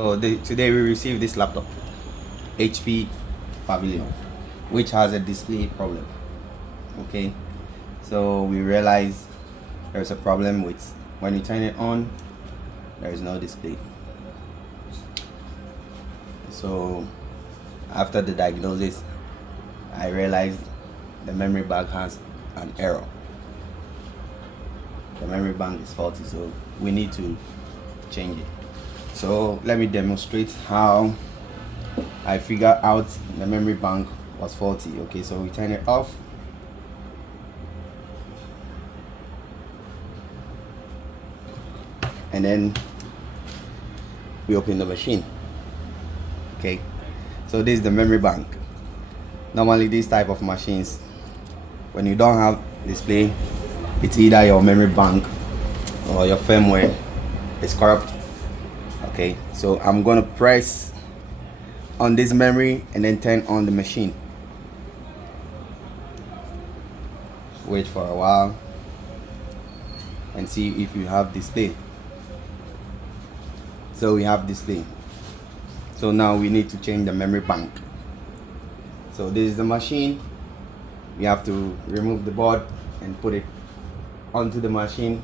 Today we received this laptop, HP Pavillion, which has a display problem. Okay, so we realized there's a problem with when you turn it on, there is no display. So after the diagnosis, I realized the memory bank has an error. The memory bank is faulty, so we need to change it. So let me demonstrate how I figure out the memory bank was faulty. Okay, so we turn it off. And then we open the machine. Okay, so this is the memory bank. Normally these type of machines, when you don't have display, it's either your memory bank or your firmware is corrupt. Okay, so I'm gonna press on this memory and then turn on the machine. Wait for a while and see if you have display. So we have display. So now we need to change the memory bank. So this is the machine. We have to remove the board and put it onto the machine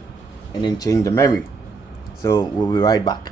and then change the memory. So we'll be right back.